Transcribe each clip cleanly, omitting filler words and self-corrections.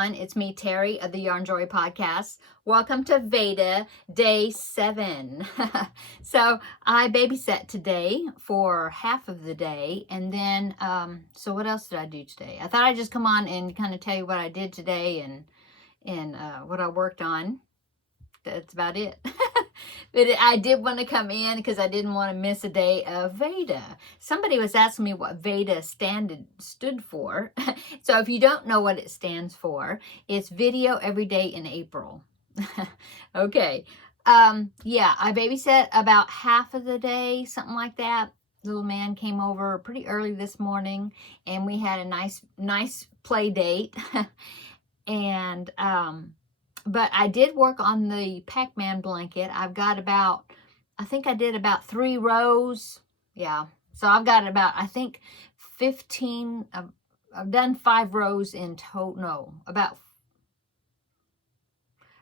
everyone. It's me, Terry of the Yarn Joy Podcast. Welcome to VEDA Day 7. So I babysat today for half of the day. And then, so what else did I do today? I thought I'd just come on and kind of tell you what I did today and what I worked on. That's about it. But I did want to come in because I didn't want to miss a day of VEDA. Somebody was asking me what VEDA stood for. So if you don't know what it stands for, it's Video Every Day in April. Okay. Yeah, I babysat about half of the day, something like that. Little man came over pretty early this morning and we had a nice play date. And but I did work on the Pac-Man blanket. I've got about, I think I did about 3 rows. Yeah. So I've got about, I think 15, I've done 5 rows in total. No, about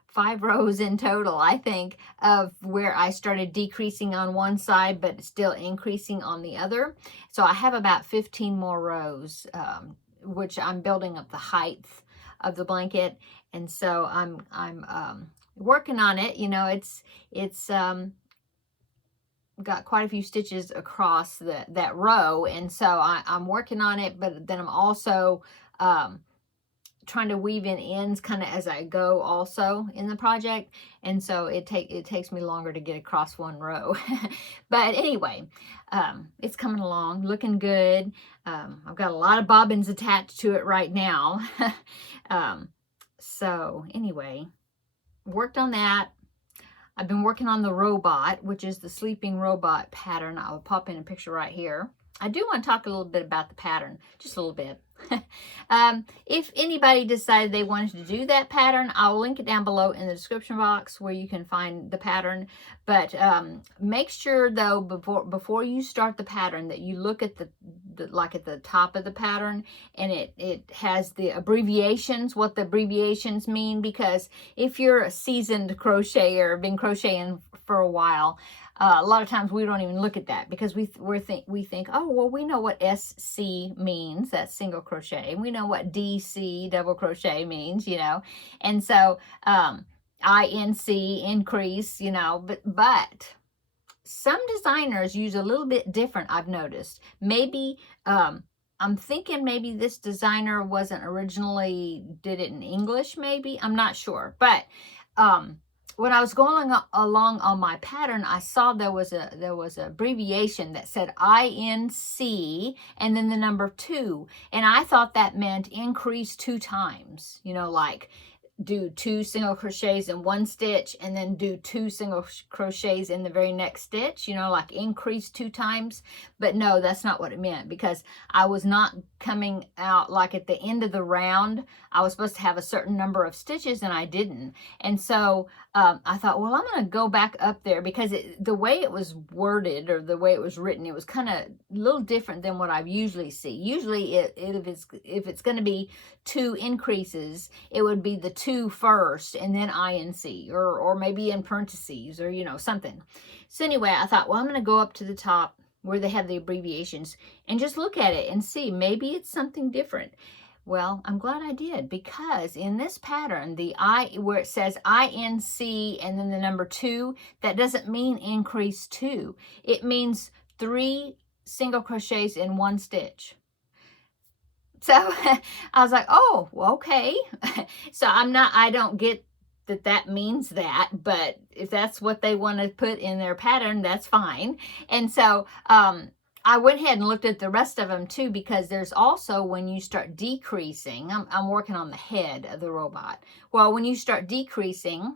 5 rows in total, I think, of where I started decreasing on one side, but still increasing on the other. So I have about 15 more rows, which I'm building up the height of the blanket. And so I'm working on it. You know, it's got quite a few stitches across that row. And so I'm working on it, but then I'm also trying to weave in ends kind of as I go also in the project. And so it takes me longer to get across one row. But anyway, it's coming along, looking good. I've got a lot of bobbins attached to it right now. So anyway, worked on that. I've been working on the robot, which is the sleeping robot pattern. I'll pop in a picture right here. I do want to talk a little bit about the pattern, just a little bit. If anybody decided they wanted to do that pattern, I'll link it down below in the description box where you can find the pattern. But make sure though, before you start the pattern, that you look at the like at the top of the pattern, and it has the abbreviations, what the abbreviations mean. Because if you're a seasoned crocheter, been crocheting for a while, a lot of times we don't even look at that because we think, oh, well, we know what SC means, that's single crochet. We know what DC, double crochet, means, you know. And so INC, increase, you know, but some designers use a little bit different, I've noticed. Maybe I'm thinking maybe this designer wasn't originally, did it in English maybe, I'm not sure. But when I was going along on my pattern, I saw there was a abbreviation that said INC and then the number 2. And I thought that meant increase 2 times, you know, like do 2 single crochets in one stitch and then do 2 single crochets in the very next stitch, you know, like increase 2 times. But no, that's not what it meant, because I was not coming out like at the end of the round. I was supposed to have a certain number of stitches and I didn't. And so I thought, well, I'm going to go back up there, because the way it was worded or the way it was written, it was kind of a little different than what I usually see. Usually if it's going to be 2 increases, it would be the 2 first and then INC, or maybe in parentheses, or, you know, something. So anyway, I thought, well, I'm going to go up to the top where they have the abbreviations and just look at it and see, maybe it's something different. Well, I'm glad I did, because in this pattern, where it says INC and then the number 2, that doesn't mean increase 2. It means 3 single crochets in one stitch. So I was like, oh, okay. So I don't get that means that, but if that's what they want to put in their pattern, that's fine. And so I went ahead and looked at the rest of them too, because there's also, when you start decreasing, I'm working on the head of the robot. Well, when you start decreasing,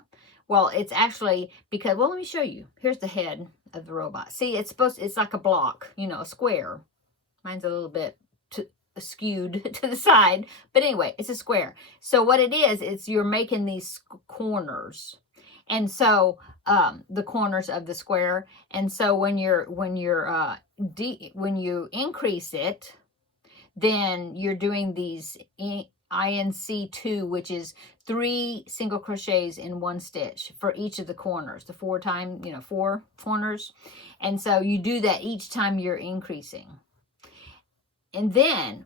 well, it's actually because, well, let me show you. Here's the head of the robot. See, it's like a block, you know, a square. Mine's a little bit skewed to the side, but anyway, it's a square. So what it is, you're making these corners. And so the corners of the square. And so when you increase it, then you're doing these INC2, which is 3 single crochets in one stitch for each of the corners, the 4 corners. And so you do that each time you're increasing. And then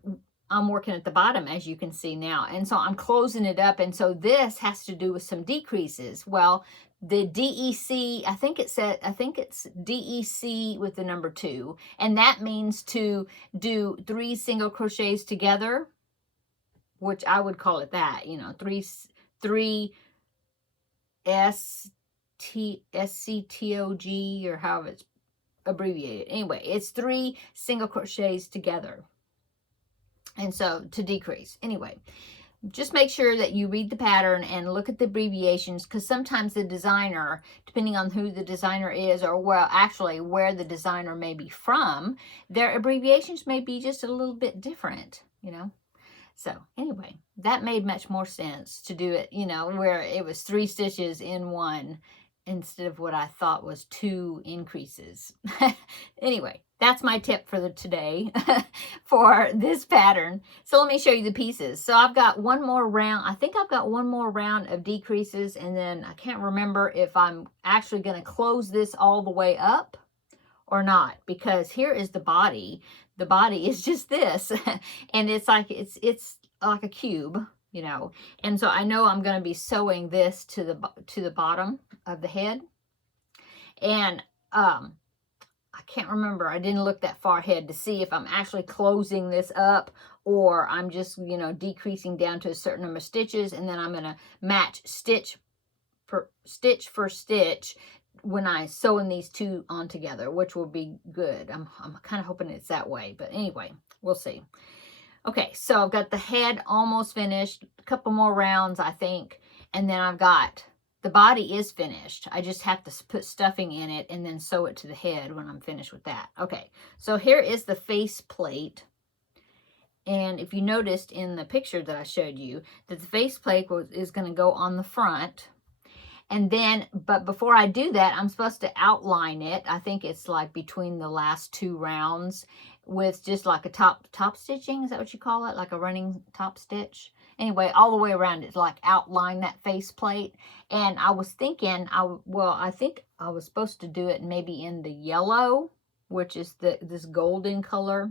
I'm working at the bottom, as you can see now. And so I'm closing it up. And so this has to do with some decreases. Well, the DEC, I think it's DEC with the number 2. And that means to do 3 single crochets together, which I would call it that, you know, 3 SCTOG, or however it's abbreviated. Anyway, it's 3 single crochets together. And so to decrease. Anyway, just make sure that you read the pattern and look at the abbreviations, because sometimes the designer, depending on who the designer is, or well, actually where the designer may be from, their abbreviations may be just a little bit different, you know. So anyway, that made much more sense to do it, you know, where it was 3 stitches in one instead of what I thought was 2 increases. Anyway, that's my tip for today for this pattern. So let me show you the pieces. So I've got one more round. I think I've got one more round of decreases, and then I can't remember if I'm actually going to close this all the way up or not, because here is the body. The body is just this, and it's like a cube, you know. And so I know I'm going to be sewing this to the bottom of the head, and I can't remember. I didn't look that far ahead to see if I'm actually closing this up, or I'm just, you know, decreasing down to a certain number of stitches, and then I'm going to match stitch for stitch when I sew in these 2 on together, which will be good. I'm kind of hoping it's that way, but anyway, we'll see. Okay, so I've got the head almost finished, a couple more rounds, I think, and then I've got the body is finished. I just have to put stuffing in it and then sew it to the head when I'm finished with that. Okay, so here is the face plate. And if you noticed in the picture that I showed you, that the face plate is going to go on the front. And then, but before I do that, I'm supposed to outline it. I think it's like between the last 2 rounds with just like a top stitching. Is that what you call it? Like a running top stitch? Anyway, all the way around it, like outline that face plate. And I was thinking, I think I was supposed to do it maybe in the yellow, which is this golden color.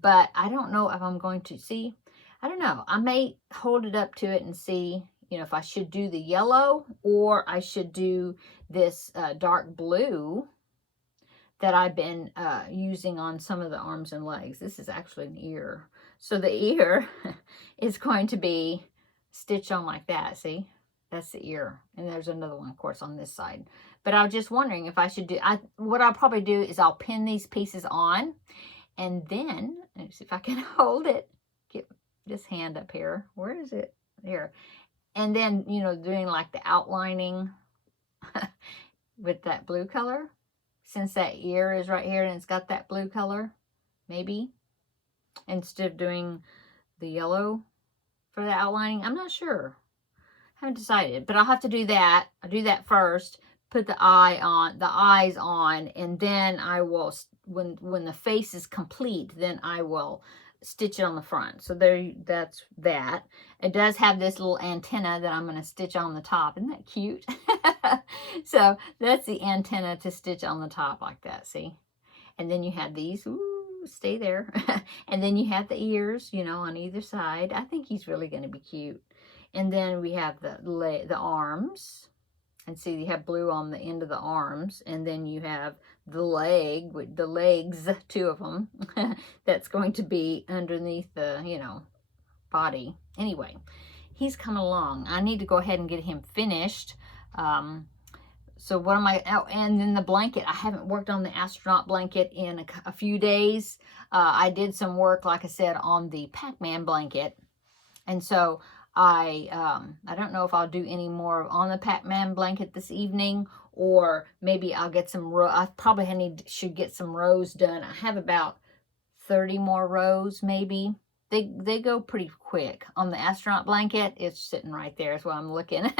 But I don't know if I'm going to see. I don't know. I may hold it up to it and see, you know, if I should do the yellow or I should do this dark blue that I've been using on some of the arms and legs. This is actually an ear. So the ear is going to be stitched on like that. See, that's the ear. And there's another one, of course, on this side. But I was just wondering if I should do, what I'll probably do is I'll pin these pieces on. And then, let's see if I can hold it. Get this hand up here. Where is it? There. And then, you know, doing like the outlining with that blue color. Since that ear is right here and it's got that blue color, maybe. Instead of doing the yellow for the outlining. I'm not sure. I haven't decided. But I'll have to do that. I'll do that first. Put the eyes on. And then I will, when the face is complete, then I will stitch it on the front. So there, that's that. It does have this little antenna that I'm going to stitch on the top. Isn't that cute? So that's the antenna to stitch on the top like that, see? And then you have these, ooh, stay there. And then you have the ears, you know, on either side. I think he's really going to be cute. And then we have the arms. And see, you have blue on the end of the arms. And then you have the leg, with the legs, 2 of them, that's going to be underneath the, you know, body. Anyway, he's coming along. I need to go ahead and get him finished. So what am I, oh, and then the blanket. I haven't worked on the astronaut blanket in a few days. I did some work, like I said, on the Pac-Man blanket. And so I don't know if I'll do any more on the Pac-Man blanket this evening, or maybe I'll get some I probably should get some rows done. I have about 30 more rows, maybe. They go pretty quick. On the astronaut blanket, it's sitting right there is what I'm looking.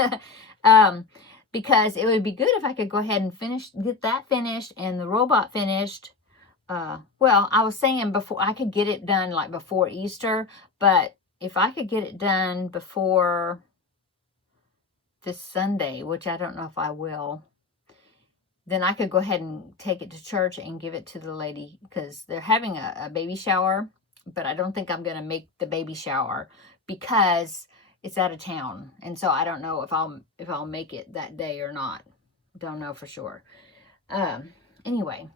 Because it would be good if I could go ahead and get that finished and the robot finished. Well, I was saying before, I could get it done like before Easter, but if I could get it done before this Sunday, which I don't know if I will, then I could go ahead and take it to church and give it to the lady, because they're having a baby shower but I don't think I'm going to make the baby shower because it's out of town. And so I don't know if I'll make it that day or not. Don't know for sure. Anyway,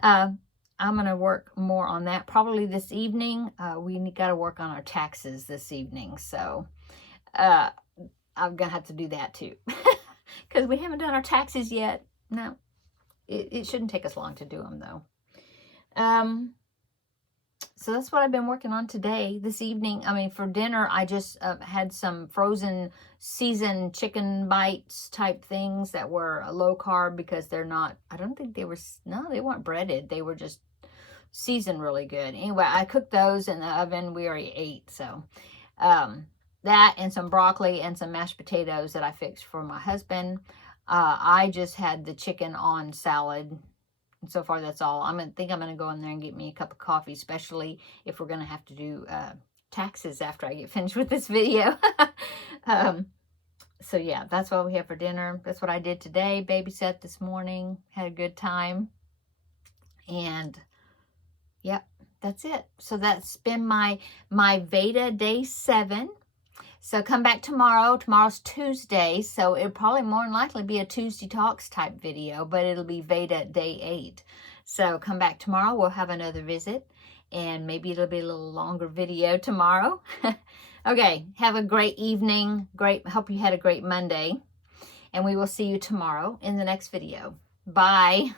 I'm going to work more on that probably this evening. We got to work on our taxes this evening. So I'm going to have to do that too. Because we haven't done our taxes yet. No, it shouldn't take us long to do them though. So that's what I've been working on today, this evening. I mean, for dinner, I just had some frozen seasoned chicken bites type things that were low carb because they're not, I don't think they were, no, they weren't breaded. They were just seasoned really good. Anyway, I cooked those in the oven. We already ate. So that and some broccoli and some mashed potatoes that I fixed for my husband. I just had the chicken on salad. And so far, that's all. I think I'm going to go in there and get me a cup of coffee, especially if we're going to have to do taxes after I get finished with this video. So yeah, that's what we have for dinner. That's what I did today. Babysat this morning. Had a good time. And yep, that's it. So that's been my VEDA day 7. So come back tomorrow. Tomorrow's Tuesday, so it'll probably more than likely be a Tuesday Talks type video, but it'll be VEDA day 8. So come back tomorrow. We'll have another visit, and maybe it'll be a little longer video tomorrow. Okay, have a great evening. Hope you had a great Monday, and we will see you tomorrow in the next video. Bye.